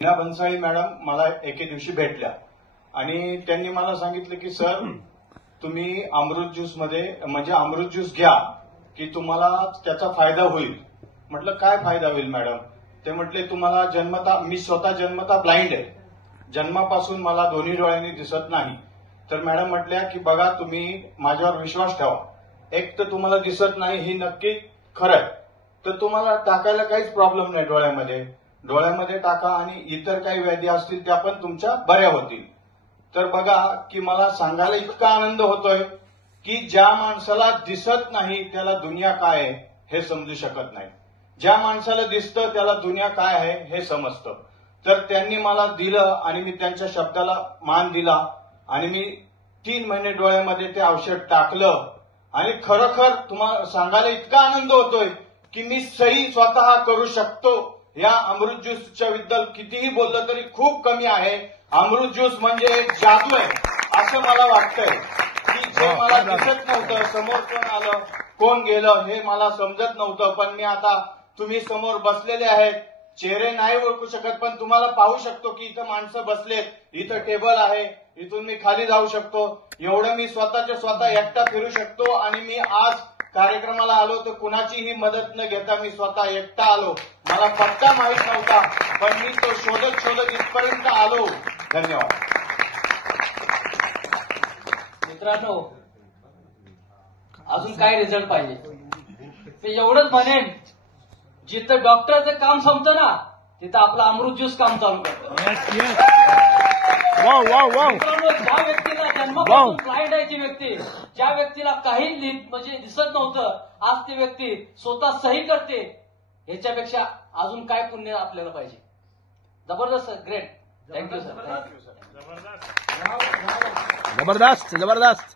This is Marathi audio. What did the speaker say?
मीना भन्साळी मॅडम मला एके दिवशी भेटल्या आणि त्यांनी मला सांगितलं की सर तुम्ही अमृत ज्यूस मध्ये म्हणजे अमृत ज्यूस घ्या की तुम्हाला त्याचा फायदा होईल. म्हटलं काय फायदा होईल मॅडम? ते म्हटले तुम्हाला जन्मता, मी स्वतः जन्मता ब्लाइंड आहे, जन्मापासून मला दोन्ही डोळ्यांनी दिसत नाही. तर मॅडम म्हटल्या की बघा तुम्ही माझ्यावर विश्वास ठेवा, एक तर तुम्हाला दिसत नाही ही नक्की खरंय, तर तुम्हाला टाकायला काहीच प्रॉब्लेम नाही, डोळ्यामध्ये टाका आणि इतर काही व्याधी असतील त्या पण तुमच्या बऱ्या होतील. तर बघा की मला सांगायला इतका आनंद होतोय की ज्या माणसाला दिसत नाही त्याला दुनिया काय आहे हे समजू शकत नाही, ज्या माणसाला दिसतं त्याला दुनिया काय आहे हे समजतं. तर त्यांनी मला दिलं आणि मी त्यांच्या शब्दाला मान दिला आणि मी 3 महिने डोळ्यामध्ये ते औषध टाकलं आणि खरोखर तुम्हाला सांगायला इतका आनंद होतोय की मी सही स्वतः करू शकतो. या अमृत ज्यूसच्या बद्दल कितीही बोललं तरी खूप कमी आहे. अमृत ज्यूस म्हणजे एक जादू आहे असं मला वाटतंय की जे मला दिसत नव्हतं, समोर कोण आलं कोण गेलं हे मला समजत नव्हतं, पण मी आता तुम्ही समोर बसलेले आहेत, चेहरे नाही ओळखू शकत पण तुम्हाला पाहू शकतो की इथं माणसं बसलेत, इथं टेबल आहे, इथून मी खाली जाऊ शकतो, एवढं मी स्वतःच्या स्वतः एकटा फिरू शकतो. आणि मी आज कार्यक्रमाला आलो तर कुणाचीही मदत न घेता मी स्वतः एकटा आलो. मला पत्ता माहित नव्हता पण मी तो शोधत शोधत इथपर्यंत आलो. धन्यवाद. मित्रांनो, अजून काय रिझल्ट पाहिजे ते एवढंच म्हणेन, जिथं डॉक्टरचं काम संपतं ना तिथं आपलं अमृत ज्यूस काम चालू करतं. मित्रांनो, ज्या व्यक्तीला जन्मापासून ब्लाइंड आहे, जी व्यक्ती, ज्या व्यक्तीला काही म्हणजे दिसत नव्हतं, आज ती व्यक्ती स्वतः सही करते, ह्याच्यापेक्षा अजून काय पुण्य आपल्याला पाहिजे. जबरदस्त, ग्रेट. Thank you sir. जबरदस्त.